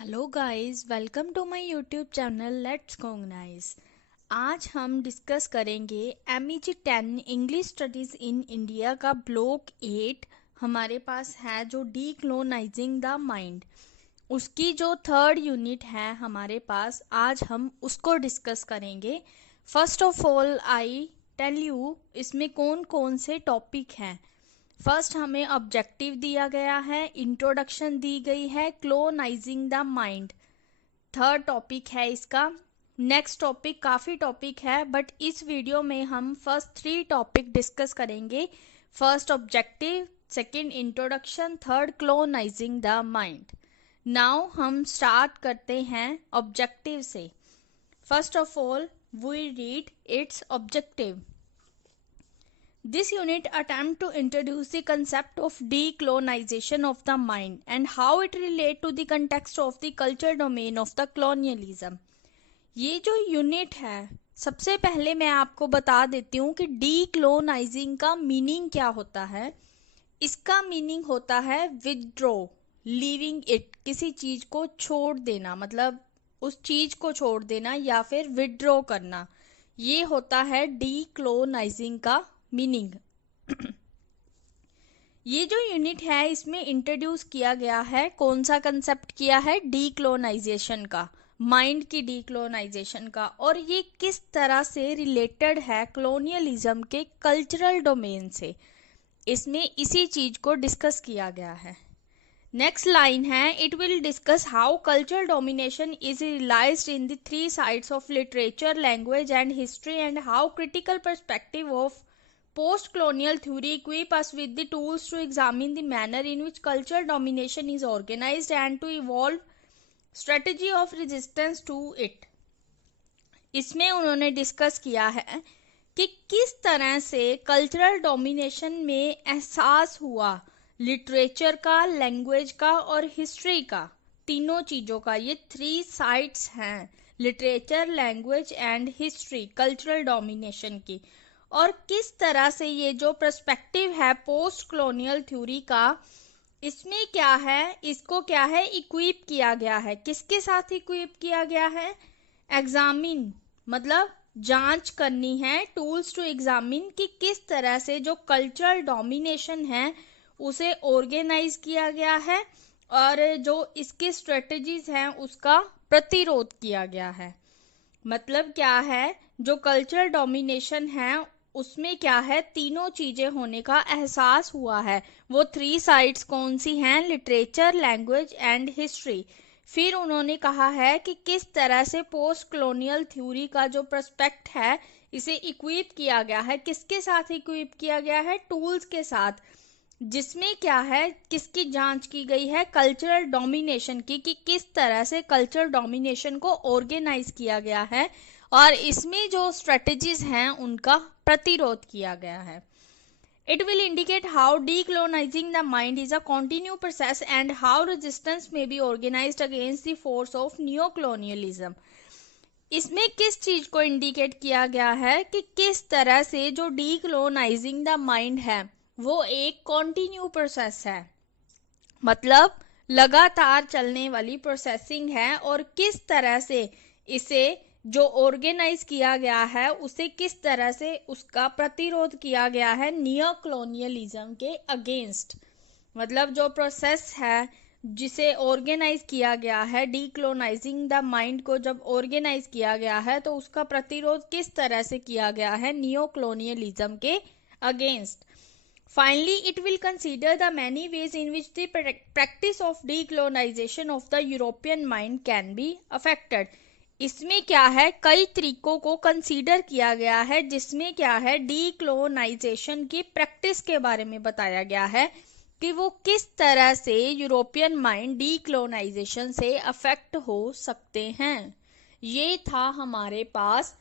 Hello guys, welcome to my YouTube channel let's cognize. आज हम discuss करेंगे MEG 10 English studies in India का block 8 हमारे पास है, जो डीक्लोनाइजिंग द माइंड। उसकी जो थर्ड यूनिट है हमारे पास, आज हम उसको डिस्कस करेंगे। First of all I tell you इसमें कौन कौन से टॉपिक हैं। फर्स्ट हमें ऑब्जेक्टिव दिया गया है, इंट्रोडक्शन दी गई है, colonising the mind third topic है इसका। नेक्स्ट टॉपिक, काफ़ी टॉपिक है बट इस वीडियो में हम फर्स्ट 3 टॉपिक डिस्कस करेंगे। First objective, second introduction, third colonising the mind. Now हम स्टार्ट करते हैं ऑब्जेक्टिव से। First of all we read its objective. This unit attempt to introduce the concept of decolonization of the mind and how it relate to the context of the culture domain of the colonialism। ये जो unit है, सबसे पहले मैं आपको बता देती हूँ कि डीक्लोनाइजिंग का मीनिंग क्या होता है। इसका मीनिंग होता है विदड्रॉ, लीविंग इट, किसी चीज को छोड़ देना, मतलब उस चीज को छोड़ देना या फिर विदड्रॉ करना। ये होता है डीक्लोनाइजिंग का मीनिंग। ये जो यूनिट है इसमें इंट्रोड्यूस किया गया है, कौन सा कंसेप्ट किया है, डीक्लोनाइजेशन का, माइंड की डीक्लोनाइजेशन का। और ये किस तरह से रिलेटेड है कॉलोनियलिज्म के कल्चरल डोमेन से, इसमें इसी चीज को डिस्कस किया गया है। नेक्स्ट लाइन है, it will discuss how cultural domination is realised in the 3 sides of literature, language and history and how critical perspective of post-colonial theory equip us with the tools to examine the manner in which cultural domination is organized and to evolve strategy of resistance to it। इसमें उन्होंने discuss किया है कि किस तरह से cultural domination में एहसास हुआ, लिटरेचर का, लैंग्वेज का और हिस्ट्री का, तीनों चीज़ों का। ये 3 साइड्स हैं, literature, language and history, cultural domination की। और किस तरह से ये जो पर्सपेक्टिव है पोस्ट कॉलोनियल थ्योरी का, इसमें क्या है, इसको क्या है, इक्विप किया गया है। किसके साथ इक्विप किया गया है, एग्जामिन, मतलब जांच करनी है, टूल्स टू एग्जामिन, कि किस तरह से जो कल्चरल डोमिनेशन है उसे ऑर्गेनाइज किया गया है और जो इसके स्ट्रेटजीज हैं उसका प्रतिरोध किया गया है। मतलब क्या है, जो कल्चरल डोमिनेशन है उसमें क्या है, तीनों चीजें होने का एहसास हुआ है। वो 3 साइड्स कौन सी हैं, लिटरेचर, लैंग्वेज एंड हिस्ट्री। फिर उन्होंने कहा है कि किस तरह से पोस्ट कॉलोनियल थ्योरी का जो पर्सपेक्ट है इसे इक्विप किया गया है। किसके साथ इक्विप किया गया है, टूल्स के साथ, जिसमें क्या है, किसकी जांच की गई है, कल्चरल डोमिनेशन की, कि किस तरह से कल्चरल डोमिनेशन को ऑर्गेनाइज किया गया है और इसमें जो स्ट्रेटजीज हैं उनका प्रतिरोध किया गया है। It will indicate how decolonizing the mind is a continuous process and how resistance may be organized against the force of neocolonialism। इसमें किस चीज को इंडिकेट किया गया है कि किस तरह से जो डीकोलोनाइजिंग द माइंड है वो एक कॉन्टिन्यू प्रोसेस है, मतलब लगातार चलने वाली प्रोसेसिंग है, और किस तरह से इसे जो ऑर्गेनाइज किया गया है उसे किस तरह से उसका प्रतिरोध किया गया है नियो कॉलोनियलिज्म के अगेंस्ट। मतलब जो प्रोसेस है जिसे ऑर्गेनाइज किया गया है, डीकोलोनाइजिंग द माइंड को जब ऑर्गेनाइज किया गया है तो उसका प्रतिरोध किस तरह से किया गया है नियो कॉलोनियलिज्म के against. Finally, it will consider the many ways in which the practice of decolonization of the European mind can be affected। इसमें क्या है, कई तरीकों को कंसीडर किया गया है जिसमें क्या है, डीकोलोनाइजेशन की प्रैक्टिस के बारे में बताया गया है कि वो किस तरह से यूरोपियन माइंड डीकोलोनाइजेशन से अफेक्ट हो सकते हैं। ये था हमारे पास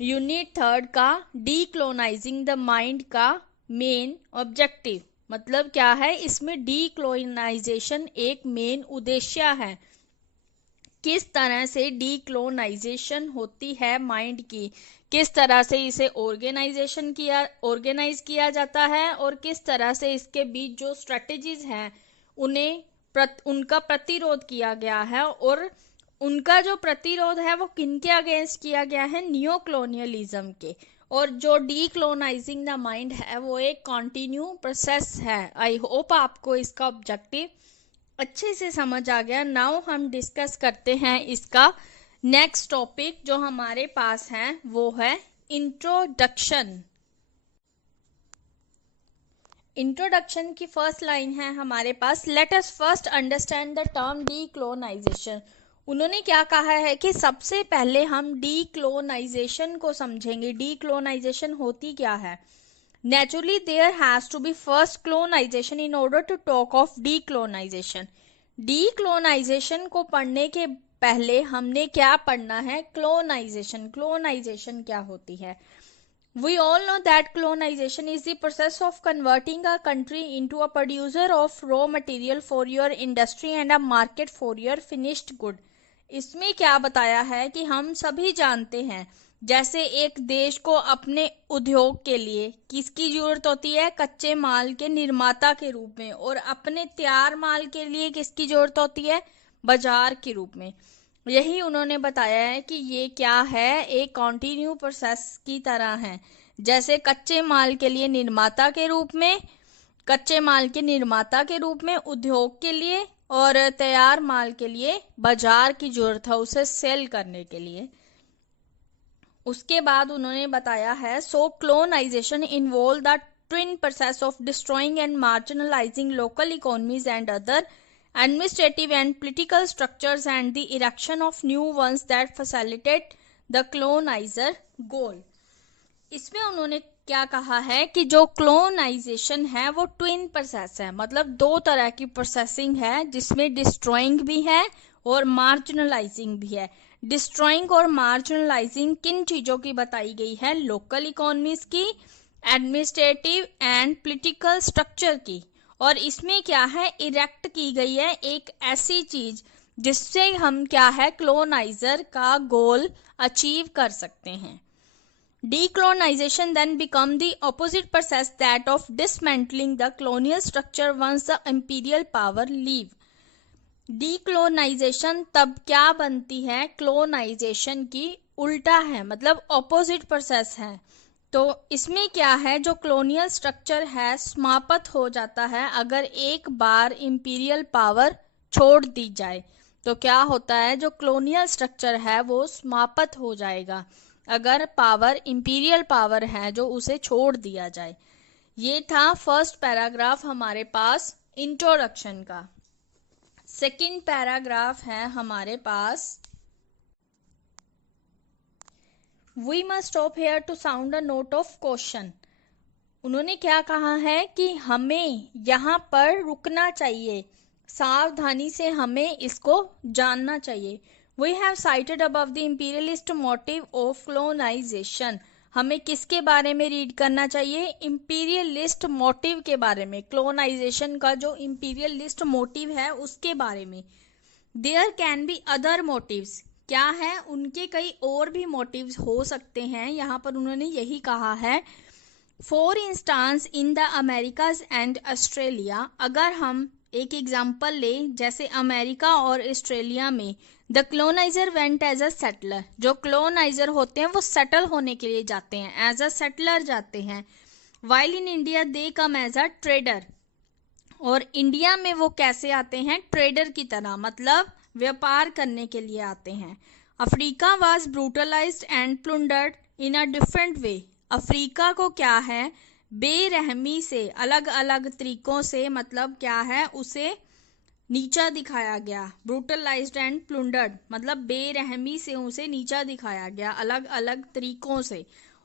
यूनिट 3 का डीकोलोनाइजिंग द माइंड का मेन ऑब्जेक्टिव। मतलब क्या है, इसमें डीकोलोनाइजेशन एक मेन उद्देश्य है, किस तरह से डीकोलोनाइजेशन होती है माइंड की, किस तरह से इसे ऑर्गेनाइज किया जाता है और किस तरह से इसके बीच जो स्ट्रेटजीज हैं उन्हें उनका प्रतिरोध किया गया है, और उनका जो प्रतिरोध है वो किनके अगेंस्ट किया गया है? नियो कॉलोनियलिज्म के। और जो डीक्लोनाइजिंग द माइंड है वो एक कॉन्टिन्यू प्रोसेस है। आई होप आपको इसका ऑब्जेक्टिव अच्छे से समझ आ गया। नाउ हम डिस्कस करते हैं इसका नेक्स्ट टॉपिक जो हमारे पास है, वो है इंट्रोडक्शन। इंट्रोडक्शन की फर्स्ट लाइन है हमारे पास, let us first understand the term decolonisation. उन्होंने क्या कहा है कि सबसे पहले हम डीक्लोनाइजेशन को समझेंगे। डीक्लोनाइजेशन होती क्या है? Naturally there has to be first colonisation in order to talk of decolonisation. Decolonisation को पढ़ने के पहले हमने क्या पढ़ना है? क्लोनाइजेशन। क्लोनाइजेशन क्या होती है? We all know that colonization is the process of converting a country into a producer of raw material for your industry and a market for your finished good. इसमें क्या बताया है कि हम सभी जानते हैं, जैसे एक देश को अपने उद्योग के लिए किसकी जरूरत होती है? कच्चे माल के निर्माता के रूप में। और अपने तैयार माल के लिए किसकी जरूरत होती है? बाजार के रूप में। यही उन्होंने बताया है कि ये क्या है? एक कॉन्टिन्यू प्रोसेस की तरह है। जैसे कच्चे माल के लिए निर्माता के रूप में, कच्चे माल के निर्माता के रूप में उद्योग के लिए, और तैयार माल के लिए बाजार की जरूरत है उसे सेल करने के लिए। उसके बाद उन्होंने बताया है, so colonisation involve the twin process of destroying and marginalising local economies and other administrative and political structures and the erection of new ones that facilitate the colonizer goal. इसमें उन्होंने क्या कहा है कि जो क्लोनाइजेशन है वो ट्विन प्रोसेस है, मतलब दो तरह की प्रोसेसिंग है, जिसमें डिस्ट्रॉइंग भी है और मार्जिनलाइजिंग भी है। डिस्ट्रॉइंग और मार्जिनलाइजिंग किन चीजों की बताई गई है? लोकल इकोनॉमीज की, एडमिनिस्ट्रेटिव एंड पॉलिटिकल स्ट्रक्चर की। और इसमें क्या है? इरेक्ट की गई है एक ऐसी चीज जिससे हम क्या है? क्लोनाइजर का गोल अचीव कर सकते हैं। Decolonisation then become the opposite process that of dismantling the colonial structure once the imperial power leave. Decolonisation तब क्या बनती है? क्लोनाइजेशन की उल्टा है, मतलब ऑपोजिट प्रोसेस है। तो इसमें क्या है? जो कॉलोनियल स्ट्रक्चर है समाप्त हो जाता है अगर एक बार इंपीरियल पावर छोड़ दी जाए। तो क्या होता है? जो कॉलोनियल स्ट्रक्चर है वो समाप्त हो जाएगा अगर पावर इंपीरियल पावर है जो उसे छोड़ दिया जाए। ये था फर्स्ट पैराग्राफ हमारे पास इंट्रोडक्शन का। सेकंड पैराग्राफ है हमारे पास, We must stop here to sound a note of caution. उन्होंने क्या कहा है कि हमें यहाँ पर रुकना चाहिए, सावधानी से हमें इसको जानना चाहिए। We have cited above the imperialist motive of colonization. हमें किसके बारे में रीड करना चाहिए? इंपीरियलिस्ट मोटिव के बारे में, क्लोनाइजेशन का जो इंपीरियलिस्ट मोटिव है उसके बारे में। There can be other motives. क्या है? उनके कई और भी मोटिव्स हो सकते हैं। यहाँ पर उन्होंने यही कहा है, for instance in the Americas and Australia. अगर हम एक एग्जाम्पल ले, जैसे अमेरिका और ऑस्ट्रेलिया में the coloniser went as a settler. जो क्लोनाइजर होते हैं वो सेटल होने के लिए जाते हैं, एज अ सेटलर जाते हैं। While in India they come as a trader. और इंडिया में वो कैसे आते हैं? ट्रेडर की तरह, मतलब व्यापार करने के लिए आते हैं। Africa was brutalised and plundered in a different way. Africa को क्या है? बेरहमी से, अलग अलग तरीकों से, मतलब क्या है? उसे नीचा दिखाया गया। ब्रूटलाइज्ड एंड प्लुंडर्ड मतलब बेरहमी से उसे नीचा दिखाया गया, अलग अलग तरीकों से।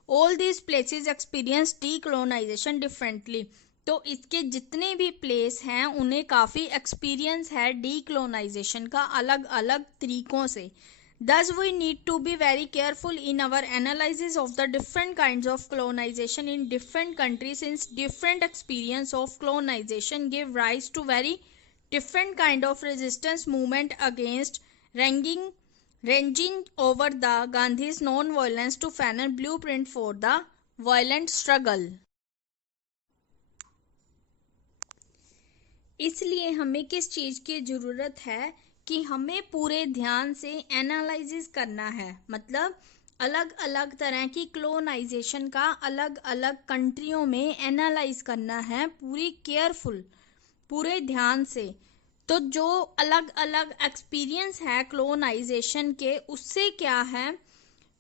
All these places experience decolonisation differently. तो इसके जितने भी प्लेस हैं उन्हें काफ़ी एक्सपीरियंस है डीक्लोनाइजेशन का, अलग अलग तरीकों से। Thus we need to be very careful in our analysis of the different kinds of colonization in different countries, since different experience of colonization give rise to very different kind of resistance movement against ranging over the Gandhi's non-violence to Fanon blueprint for the violent struggle. इसलिए हमें किस चीज़ की ज़रूरत है कि हमें पूरे ध्यान से एनालिसिस करना है, मतलब अलग अलग तरह की क्लोनाइजेशन का अलग अलग कंट्रियों में एनालाइज करना है पूरी केयरफुल, पूरे ध्यान से। तो जो अलग अलग एक्सपीरियंस है क्लोनाइजेशन के, उससे क्या है,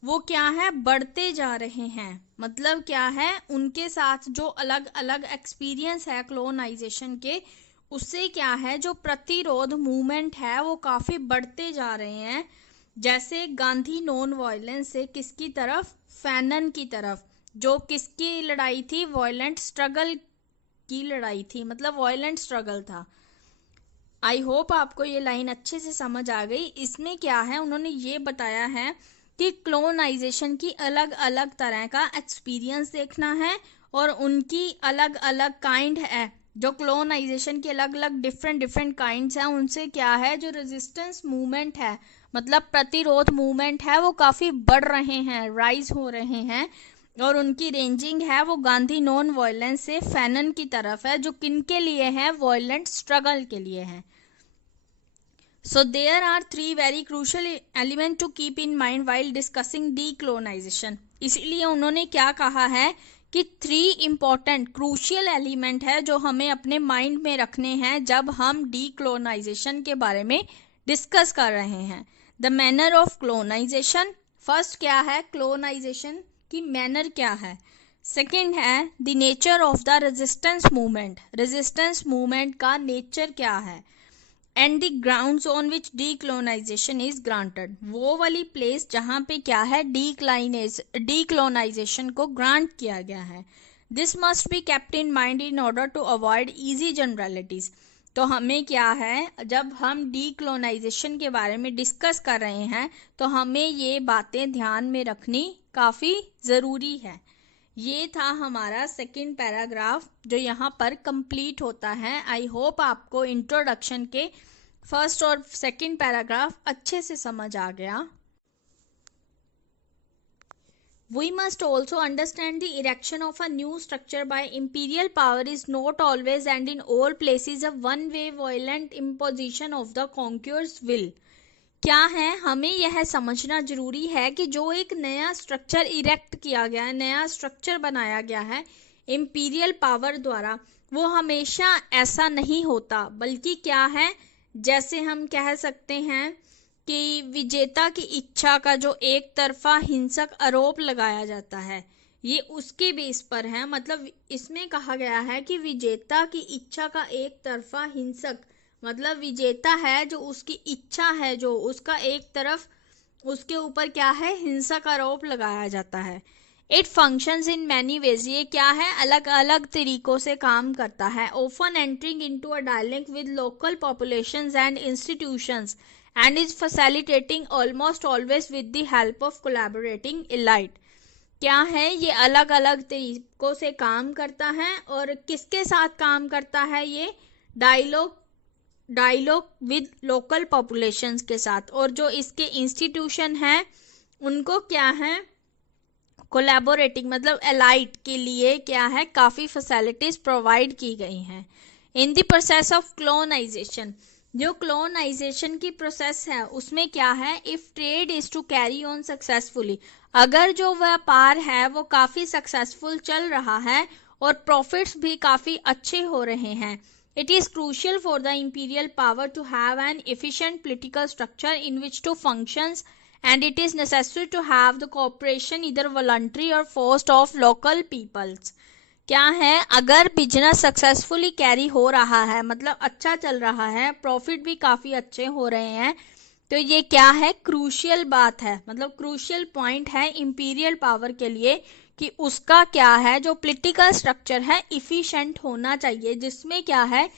वो क्या है, बढ़ते जा रहे हैं। मतलब क्या है, उनके साथ जो अलग अलग एक्सपीरियंस है क्लोनाइजेशन के, उससे क्या है, जो प्रतिरोध मूवमेंट है वो काफ़ी बढ़ते जा रहे हैं। जैसे गांधी नॉन वायलेंस से किसकी तरफ, फैनन की तरफ, जो किसकी लड़ाई थी, वायलेंट स्ट्रगल की लड़ाई थी, मतलब वायलेंट स्ट्रगल था। आई होप आपको ये लाइन अच्छे से समझ आ गई। इसमें क्या है, उन्होंने ये बताया है कि क्लोनाइजेशन की अलग अलग तरह का एक्सपीरियंस देखना है और उनकी अलग अलग काइंड है, जो क्लोनाइजेशन की अलग अलग डिफरेंट काइंड्स हैं, उनसे क्या है, जो रेजिस्टेंस मूवमेंट है, मतलब प्रतिरोध मूवमेंट है, वो काफ़ी बढ़ रहे हैं, राइज हो रहे हैं। और उनकी रेंजिंग है वो गांधी नॉन वायलेंस से फैनन की तरफ है, जो किन के लिए है, वायलेंट स्ट्रगल के लिए है। So there are three very crucial elements to keep in mind while discussing decolonization. इसलिए उन्होंने क्या कहा है कि 3 important crucial element है जो हमें अपने माइंड में रखने हैं जब हम decolonization के बारे में डिस्कस कर रहे हैं। The manner of colonization, फर्स्ट क्या है, colonization की मैनर क्या है। सेकेंड है the nature of the resistance movement, resistance movement का नेचर क्या है। And the grounds on which decolonisation is granted, वो वाली प्लेस जहाँ पे क्या है, डीक्लोनाइजेशन को ग्रांट किया गया है। This must be kept in mind in order to avoid easy generalities. तो हमें क्या है, जब हम डीक्लोनाइजेशन के बारे में डिस्कस कर रहे हैं तो हमें ये बातें ध्यान में रखनी काफ़ी ज़रूरी है। ये था हमारा सेकंड पैराग्राफ जो यहाँ पर कंप्लीट होता है। आई होप आपको इंट्रोडक्शन के फर्स्ट और सेकंड पैराग्राफ अच्छे से समझ आ गया। We must also understand the erection of a new structure by imperial power is not always and in all places a one-way violent imposition of the conqueror's will. क्या है, हमें यह समझना जरूरी है कि जो एक नया स्ट्रक्चर इरेक्ट किया गया है, नया स्ट्रक्चर बनाया गया है इंपीरियल पावर द्वारा, वो हमेशा ऐसा नहीं होता, बल्कि क्या है, जैसे हम कह सकते हैं कि विजेता की इच्छा का जो एक तरफा हिंसक आरोप लगाया जाता है, ये उसके बेस पर है। मतलब इसमें कहा गया है कि विजेता की इच्छा का एक तरफा हिंसक, मतलब विजेता है जो उसकी इच्छा है, जो उसका एक तरफ उसके ऊपर क्या है, हिंसक आरोप लगाया जाता है। It functions in many ways, ये क्या है, अलग अलग तरीकों से काम करता है। Often entering into a dialogue with local populations and institutions and is facilitating almost always with the help of collaborating elite. क्या है, ये अलग अलग तरीकों से काम करता है और किसके साथ काम करता है, ये डायलॉग विद लोकल पॉपुलेशंस के साथ, और जो इसके इंस्टीट्यूशन हैं उनको क्या है, कोलैबोरेटिंग, मतलब एलाइट के लिए क्या है, काफ़ी फैसिलिटीज़ प्रोवाइड की गई हैं। In the process of colonisation, जो क्लोनाइजेशन की प्रोसेस है उसमें क्या है, if trade is to carry on successfully, अगर जो व्यापार है वो काफ़ी सक्सेसफुल चल रहा है और प्रॉफिट्स भी काफ़ी अच्छे हो रहे हैं, it is crucial for the imperial power to have an efficient political structure in which to functions and it is necessary to have the cooperation either voluntary or forced of local peoples. क्या है, अगर business successfully carry हो रहा है, मतलब अच्छा चल रहा है, प्रॉफिट भी काफ़ी अच्छे हो रहे हैं, तो ये क्या है, क्रूशियल बात है, मतलब क्रूशियल पॉइंट है इंपीरियल पावर के लिए कि उसका क्या है, जो पॉलिटिकल स्ट्रक्चर है इफिशिएंट होना चाहिए, जिसमें क्या है,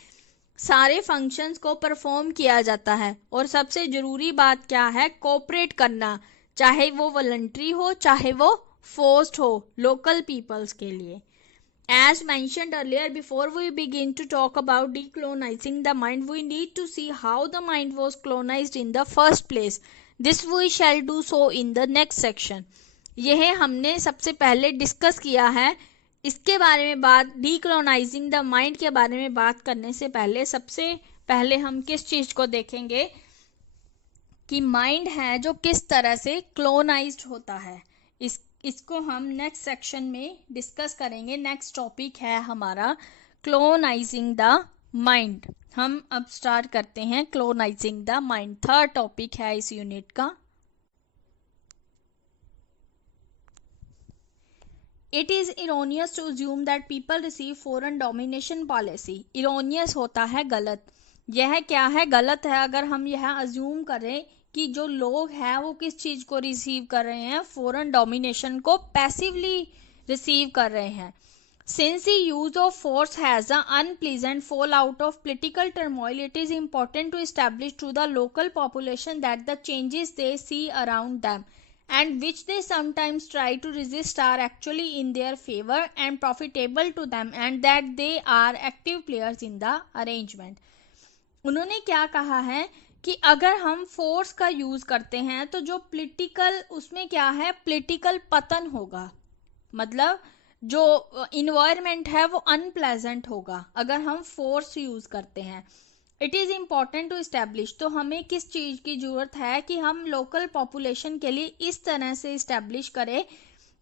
सारे फंक्शंस को परफॉर्म किया जाता है। और सबसे ज़रूरी बात क्या है, कोऑपरेट करना, चाहे वो वॉलंटरी हो चाहे वो फोर्स्ड हो, लोकल पीपल्स के लिए। As mentioned earlier, before we begin to talk about decolonizing the mind, we need to see how the mind was colonized in the first place. This we shall do so in the next section. यह हमने सबसे पहले discuss किया है इसके बारे में बात, डीकोलोनाइजिंग द माइंड के बारे में बात करने से पहले सबसे पहले हम किस चीज को देखेंगे कि माइंड है जो किस तरह से क्लोनाइज्ड होता है। इसको हम नेक्स्ट सेक्शन में डिस्कस करेंगे। नेक्स्ट टॉपिक है हमारा क्लोनाइजिंग द माइंड। हम अब स्टार्ट करते हैं क्लोनाइजिंग द माइंड। थर्ड टॉपिक है इस यूनिट का। It is erroneous to assume that people receive foreign domination policy. Erroneous होता है गलत। यह क्या है? गलत है अगर हम यह अज्यूम करें कि जो लोग हैं वो किस चीज को रिसीव कर रहे हैं, फॉरेन डोमिनेशन को पैसिवली रिसीव कर रहे हैं। Since the use of force has an unpleasant fallout of political turmoil, it is important to establish to the local population that the changes they see around them and which they sometimes try to resist are actually in their favor and profitable to them and that they are active players in the arrangement. उन्होंने क्या कहा है कि अगर हम force का use करते हैं तो जो पॉलिटिकल, उसमें क्या है, पॉलिटिकल पतन होगा। मतलब जो इन्वायरमेंट है वो अनप्लेजेंट होगा अगर हम फोर्स यूज करते हैं। It is important to establish, तो हमें किस चीज़ की ज़रूरत है कि हम लोकल पॉपुलेशन के लिए इस तरह से इस्टेब्लिश करें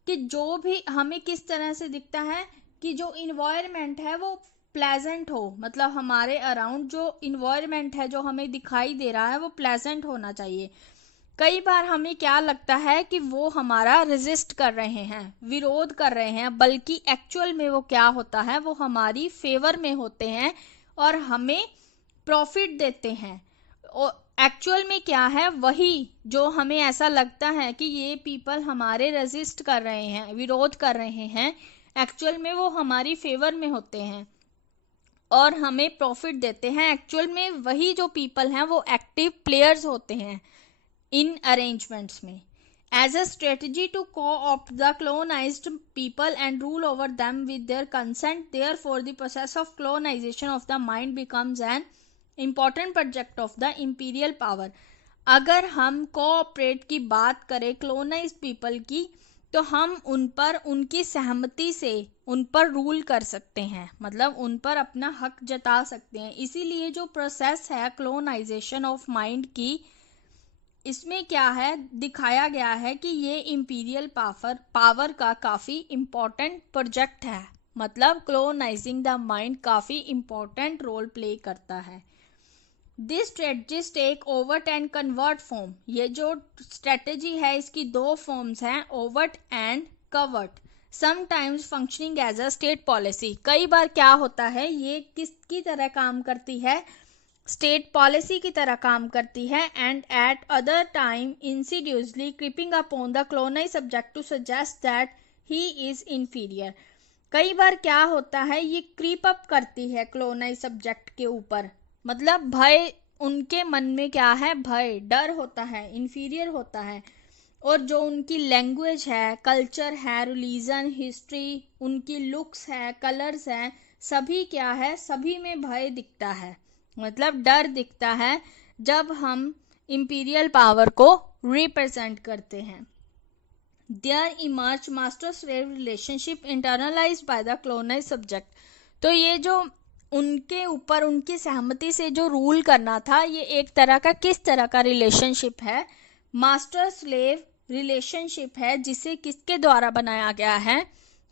कि जो भी हमें किस तरह से दिखता है कि जो इन्वायरमेंट है वो प्लेजेंट हो। मतलब हमारे अराउंड जो इन्वायरमेंट है जो हमें दिखाई दे रहा है वो प्लेजेंट होना चाहिए। कई बार हमें क्या लगता है कि वो हमारा रेजिस्ट कर रहे हैं, विरोध कर रहे हैं, बल्कि एक्चुअल में वो क्या होता है, वो हमारी फेवर में होते हैं और हमें प्रॉफिट देते हैं। और एक्चुअल में क्या है, वही जो हमें ऐसा लगता है कि ये पीपल हमारे रेजिस्ट कर रहे हैं, विरोध कर रहे हैं, एक्चुअल में वो हमारी फेवर में होते हैं और हमें प्रॉफिट देते हैं। एक्चुअल में वही जो पीपल हैं वो एक्टिव प्लेयर्स होते हैं इन अरेंजमेंट्स में। As a strategy to co-opt the colonized people and rule over them with their consent, therefore the process of colonization of the mind becomes an important project of the imperial power. अगर हम cooperate की बात करें colonized people की, तो हम उन पर उनकी सहमति से उन पर रूल कर सकते हैं, मतलब उन पर अपना हक जता सकते हैं। इसीलिए जो प्रोसेस है colonization of mind की, इसमें क्या है, दिखाया गया है कि ये इंपीरियल पावर का काफ़ी इम्पोर्टेंट प्रोजेक्ट है। मतलब क्लोनाइजिंग द माइंड काफ़ी इम्पोर्टेंट रोल प्ले करता है। This strategies take overt and convert form. ये जो स्ट्रेटजी है इसकी दो फॉर्म्स हैं, overt and covert, sometimes functioning as a state policy. कई बार क्या होता है, ये किसकी तरह काम करती है, स्टेट पॉलिसी की तरह काम करती है। And at other time insidiously creeping upon the colonised subject to suggest that he is inferior. कई बार क्या होता है, ये क्रीप अप करती है क्लोनाइज्ड सब्जेक्ट के ऊपर। मतलब भय, उनके मन में क्या है, भय, डर होता है, इंफीरियर होता है। और जो उनकी लैंग्वेज है, कल्चर है, रिलीजन, हिस्ट्री, उनकी लुक्स है, कलर्स हैं, सभी क्या है, सभी में भय दिखता है, मतलब डर दिखता है जब हम इंपीरियल पावर को रिप्रेजेंट करते हैं। There emerge master slave relationship internalised by the colonised subject. तो ये जो उनके ऊपर उनकी सहमति से जो रूल करना था, ये एक तरह का किस तरह का रिलेशनशिप है, मास्टर स्लेव रिलेशनशिप है, जिसे किसके द्वारा बनाया गया है,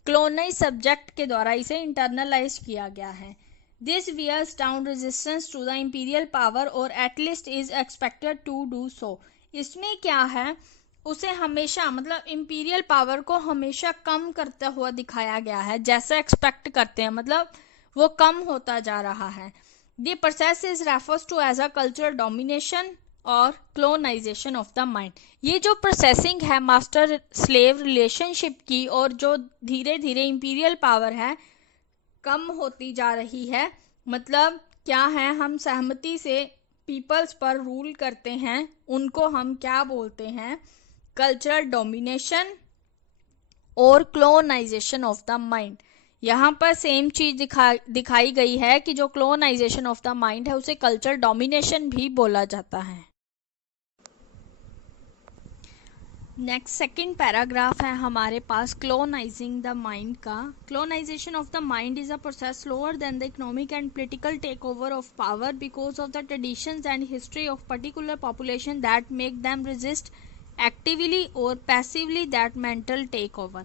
क्लोनाइज्ड सब्जेक्ट के द्वारा इसे इंटरनलाइज किया गया है। This wears down resistance to the imperial power or at least is expected to do so. इसमें क्या है, उसे हमेशा, मतलब इंपीरियल पावर को हमेशा कम करता हुआ दिखाया गया है, जैसा एक्सपेक्ट करते हैं, मतलब वो कम होता जा रहा है। The process is refers to as a cultural domination और क्लोनाइजेशन ऑफ द माइंड। ये जो प्रोसेसिंग है मास्टर स्लेव रिलेशनशिप की और जो धीरे धीरे इंपीरियल पावर है कम होती जा रही है, मतलब क्या है, हम सहमति से पीपल्स पर रूल करते हैं, उनको हम क्या बोलते हैं, कल्चरल डोमिनेशन और क्लोनाइजेशन ऑफ द माइंड। यहाँ पर सेम चीज दिखाई गई है कि जो क्लोनाइजेशन ऑफ द माइंड है उसे कल्चरल डोमिनेशन भी बोला जाता है। नेक्स्ट सेकंड पैराग्राफ है हमारे पास क्लोनाइजिंग द माइंड का। Colonisation of the mind is a process slower than the economic and political take over of power because of the traditions and history of particular population that make them resist actively और passively that mental take over.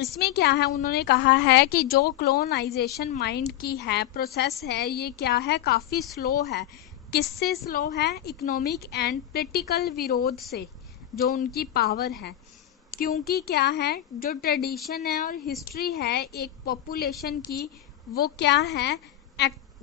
इसमें क्या है, उन्होंने कहा है कि जो क्लोनाइजेशन mind की है प्रोसेस है, ये क्या है, काफ़ी स्लो है। किससे स्लो है? इकोनॉमिक एंड पॉलिटिकल विरोध से, जो उनकी पावर है। क्योंकि क्या है, जो ट्रेडिशन है और हिस्ट्री है एक पॉपुलेशन की, वो क्या है,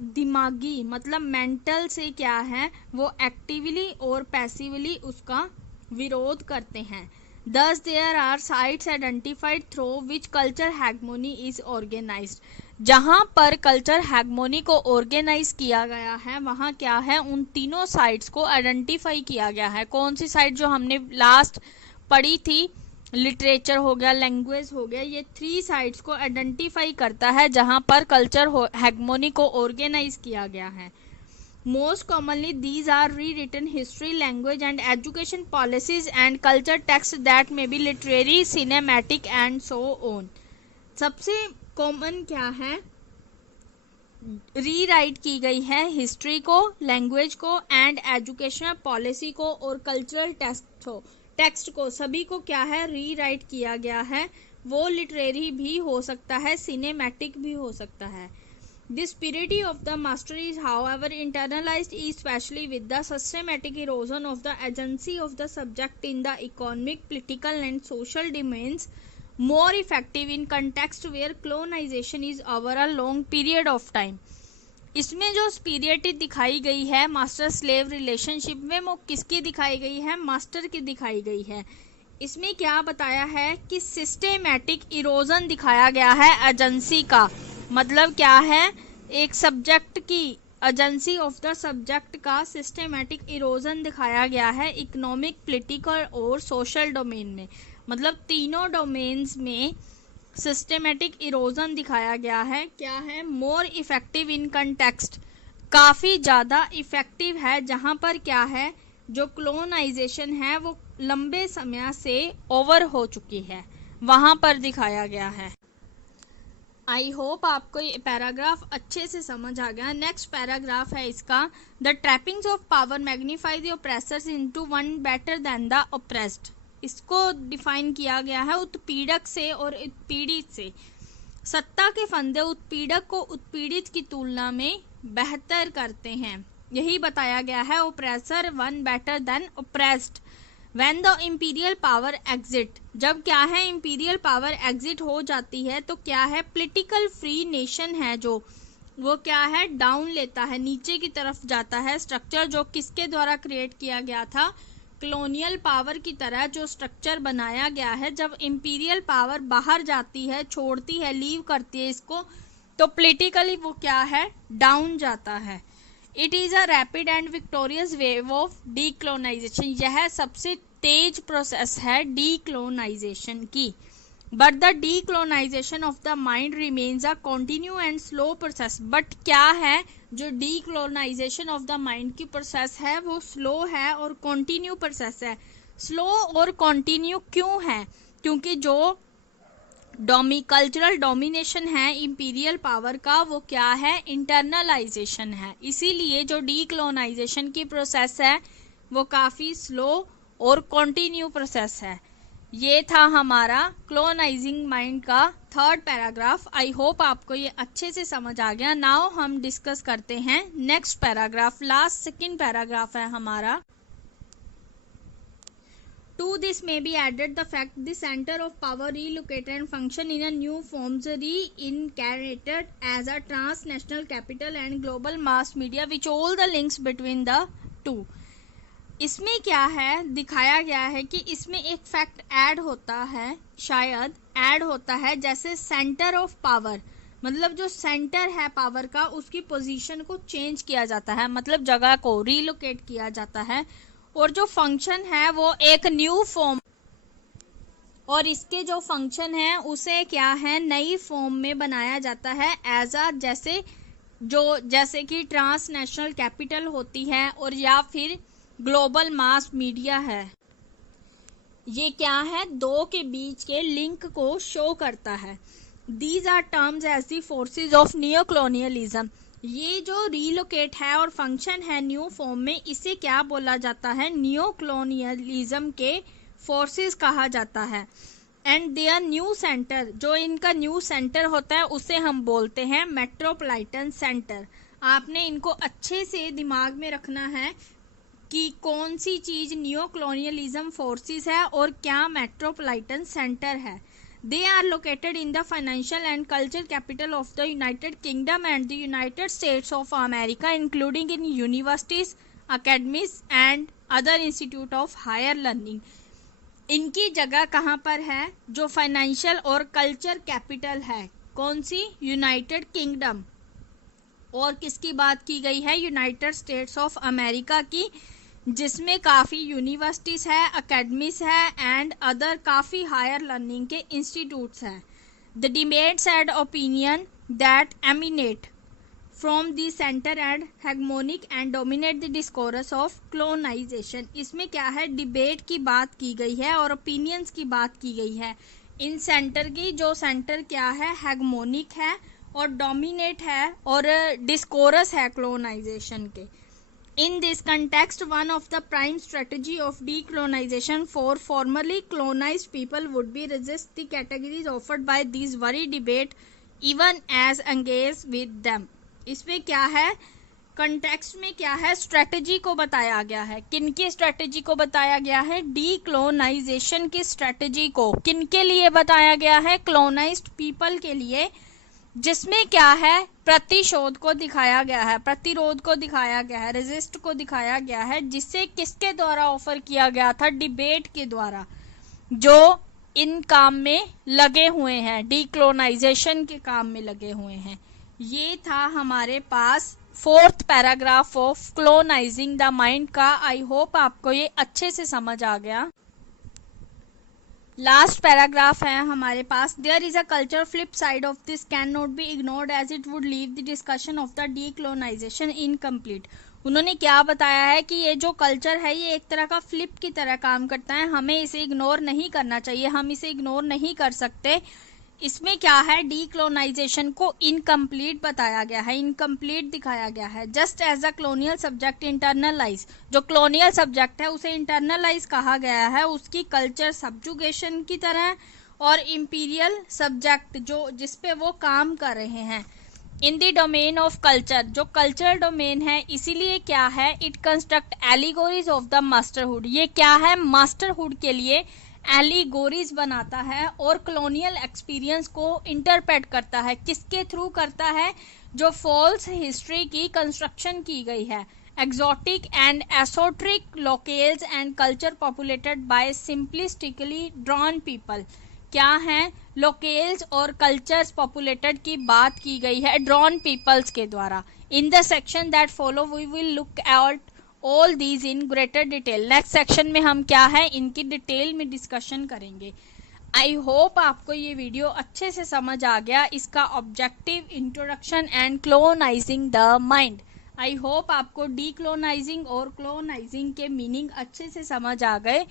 दिमागी मतलब मेंटल से क्या है, वो एक्टिवली और पैसिवली उसका विरोध करते हैं। Thus there are sites identified through which culture hegemony is organized। जहाँ पर कल्चर हैगमोनी को ऑर्गेनाइज किया गया है, वहाँ क्या है, उन तीनों साइट्स को आइडेंटिफाई किया गया है। कौन सी साइट जो हमने लास्ट पढ़ी थी, लिटरेचर हो गया, लैंग्वेज हो गया, ये 3 साइट्स को आइडेंटिफाई करता है जहाँ पर कल्चर हैगमोनी को ऑर्गेनाइज किया गया है। Most commonly, these are rewritten history, language and education policies and culture texts that may be literary, cinematic and so on। सबसे कॉमन क्या है, रीराइट की गई है हिस्ट्री को, लैंग्वेज को एंड एजुकेशनल पॉलिसी को और कल्चरल टेक्स्ट को, सभी को क्या है, रीराइट किया गया है। वो लिटरेरी भी हो सकता है, सिनेमैटिक भी हो सकता है। This purity of the master is, however, internalized, especially with the systematic erosion of the agency of the subject in the economic, political, and social domains, more effective in context where colonization is over a long period of time। इसमें जो स्पिरिटी दिखाई गई है master slave relationship में, वो किसकी दिखाई गई है, मास्टर की दिखाई गई है। इसमें क्या बताया है कि सिस्टेमैटिक इरोजन दिखाया गया है एजेंसी का, मतलब क्या है, एक सब्जेक्ट की, एजेंसी ऑफ द सब्जेक्ट का सिस्टेमैटिक इरोजन दिखाया गया है इकोनॉमिक, पॉलिटिकल और सोशल डोमेन में। मतलब तीनों डोमेन्स में सिस्टेमैटिक इरोजन दिखाया गया है। क्या है, मोर इफेक्टिव इन कंटेक्स्ट, काफ़ी ज़्यादा इफेक्टिव है जहाँ पर क्या है, जो क्लोनाइजेशन है वो लंबे समय से ओवर हो चुकी है, वहाँ पर दिखाया गया है। आई होप आपको ये पैराग्राफ अच्छे से समझ आ गया। नेक्स्ट पैराग्राफ है इसका, the trappings of power magnify the oppressors into one better than the oppressed. इसको डिफाइन किया गया है उत्पीड़क से और उत्पीड़ित से। सत्ता के फंदे उत्पीड़क को उत्पीड़ित की तुलना में बेहतर करते हैं, यही बताया गया है। Oppressor one better then oppressed. When the imperial power exit, जब क्या है, imperial power exit हो जाती है तो क्या है, political free nation है जो, वो क्या है, डाउन लेता है, नीचे की तरफ जाता है। स्ट्रक्चर जो किसके द्वारा क्रिएट किया गया था, कॉलोनियल पावर की तरह जो स्ट्रक्चर बनाया गया है, जब imperial पावर बाहर जाती है, छोड़ती है, लीव करती है इसको, तो politically वो क्या है, डाउन जाता है। It is a rapid and victorious wave of decolonisation, यह सबसे तेज प्रोसेस है डीक्लोनाइजेशन की। But the decolonisation of the mind remains a continue and slow process. But क्या है, जो डीक्लोनाइजेशन ऑफ द माइंड की प्रोसेस है वो स्लो है और कॉन्टिन्यू प्रोसेस है। स्लो और कॉन्टिन्यू क्यों है, क्योंकि जो कल्चरल डोमिनेशन है इंपीरियल पावर का, वो क्या है, इंटरनलाइजेशन है। इसीलिए जो डीक्लोनाइजेशन की प्रोसेस है वो काफ़ी स्लो और कॉन्टिन्यू प्रोसेस है। ये था हमारा क्लोनाइजिंग माइंड का 3rd पैराग्राफ। आई होप आपको ये अच्छे से समझ आ गया। नाउ हम डिस्कस करते हैं next paragraph, last 2nd paragraph है हमारा। To this may be added the fact the center of power relocated and function in a new forms, reincarnated as a transnational capital and global mass media which all the links between the two। इसमें क्या है, दिखाया गया है कि इसमें एक fact add होता है, शायद ऐड होता है, जैसे सेंटर ऑफ पावर, मतलब जो सेंटर है पावर का उसकी पोजीशन को चेंज किया जाता है, मतलब जगह को रीलोकेट किया जाता है। और जो फंक्शन है वो एक न्यू फॉर्म, और इसके जो फंक्शन है उसे क्या है, नई फॉर्म में बनाया जाता है एज अ, जैसे कि ट्रांसनेशनल कैपिटल होती है और या फिर ग्लोबल मास मीडिया है। ये क्या है, दो के बीच के लिंक को शो करता है। These are terms as the forces of neo colonialism. ये जो रीलोकेट है और फंक्शन है न्यू फॉर्म में, इसे क्या बोला जाता है, नियो कॉलोनियलिज्म के फोर्सेस कहा जाता है। एंड देयर न्यू सेंटर, जो इनका न्यू सेंटर होता है उसे हम बोलते हैं मेट्रोपॉलिटन सेंटर। आपने इनको अच्छे से दिमाग में रखना है कि कौन सी चीज नियो कॉलोनियलिज्म फोर्सेस है और क्या मेट्रोपॉलिटन सेंटर है। They are located in the financial and cultural capital of the United Kingdom and the United States of America, including in universities, academies and other institute of higher learning. इनकी जगह कहाँ पर है, जो financial और culture capital है, कौन सी, United kingdom, और किसकी बात की गई है, यूनाइटेड स्टेट्स ऑफ अमेरिका की, जिसमें काफ़ी यूनिवर्सिटीज़ है, अकेडमीज है एंड अदर काफ़ी हायर लर्निंग के इंस्टीट्यूट्स हैं। The debates and opinion that emanate from the centre and hegemonic and dominate the discourse of colonisation. इसमें क्या है, डिबेट की बात की गई है और ओपिनियंस की बात की गई है इन सेंटर की। जो सेंटर क्या है, हेगमोनिक है और डोमिनेट है और डिस्कोर्स है कॉलोनाइजेशन के। In this context, one of the prime strategy of decolonization for formerly colonized people would be resist the categories offered by these very debate even as engage with them. इसमें क्या है, context में क्या है, strategy को बताया गया है। किनकी स्ट्रेटजी को बताया गया है, डीक्लोनाइजेशन की स्ट्रेटजी को। किनके लिए बताया गया है, क्लोनाइज्ड पीपल के लिए, जिसमें क्या है, प्रतिशोध को दिखाया गया है, प्रतिरोध को दिखाया गया है, रेजिस्ट को दिखाया गया है, जिससे किसके द्वारा ऑफर किया गया था, डिबेट के द्वारा, जो इन काम में लगे हुए हैं, डीक्लोनाइजेशन के काम में लगे हुए हैं। ये था हमारे पास 4th paragraph of colonising the mind का। आई होप आपको ये अच्छे से समझ आ गया। लास्ट पैराग्राफ है हमारे पास, there is a culture flip side of this cannot be ignored as it would leave the discussion of the decolonisation incomplete. उन्होंने क्या बताया है कि ये जो कल्चर है ये एक तरह का फ्लिप की तरह काम करता है, हमें इसे इग्नोर नहीं करना चाहिए, हम इसे इग्नोर नहीं कर सकते। इसमें क्या है, डीक्लोनाइजेशन को इनकम्प्लीट बताया गया है, इनकम्प्लीट दिखाया गया है। Just as a colonial subject internalise, जो कॉलोनियल सब्जेक्ट है उसे इंटरनलाइज कहा गया है, उसकी कल्चर सब्जुगेशन की तरह, और इंपीरियल सब्जेक्ट जो जिसपे वो काम कर रहे हैं। In the domain of culture, जो कल्चरल डोमेन है, इसीलिए क्या है, इट कंस्ट्रक्ट एलिगोरीज ऑफ द मास्टरहुड। ये क्या है, मास्टरहुड के लिए एलिगोरीज बनाता है और कॉलोनियल एक्सपीरियंस को इंटरप्रेट करता है। किसके थ्रू करता है, जो फॉल्स हिस्ट्री की कंस्ट्रक्शन की गई है। Exotic and esoteric locales and culture populated by simplistically drawn people. क्या है, लोकेल्स और कल्चर्स पॉपुलेटेड की बात की गई है ड्रॉन पीपल्स के द्वारा। In the section that follow we will look at all these in greater detail. Next section में हम क्या है, इनकी डिटेल में डिस्कशन करेंगे। आई होप आपको ये वीडियो अच्छे से समझ आ गया, इसका objective, introduction and colonising the mind. I hope आपको डीक्लोनाइजिंग और क्लोनाइजिंग के मीनिंग अच्छे से समझ आ गए।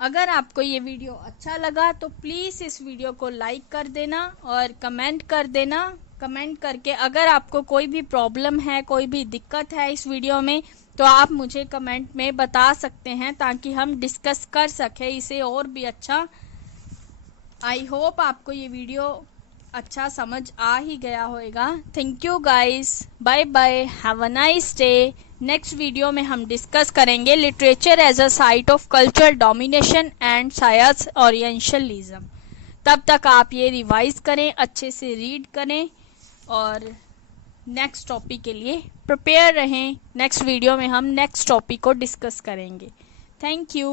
अगर आपको ये वीडियो अच्छा लगा तो प्लीज़ इस वीडियो को लाइक कर देना और कमेंट कर देना। कमेंट करके अगर आपको कोई भी प्रॉब्लम है, कोई भी दिक्कत है इस वीडियो में, तो आप मुझे कमेंट में बता सकते हैं ताकि हम डिस्कस कर सकें इसे और भी अच्छा। आई होप आपको ये वीडियो अच्छा समझ आ ही गया होगा। Thank you guys, bye bye, have a nice day. Next video में हम डिस्कस करेंगे literature as a site of cultural domination and science orientalism. तब तक आप ये रिवाइज करें, अच्छे से रीड करें और नेक्स्ट टॉपिक के लिए प्रिपेयर रहें। नेक्स्ट वीडियो में हम नेक्स्ट टॉपिक को डिस्कस करेंगे। Thank you.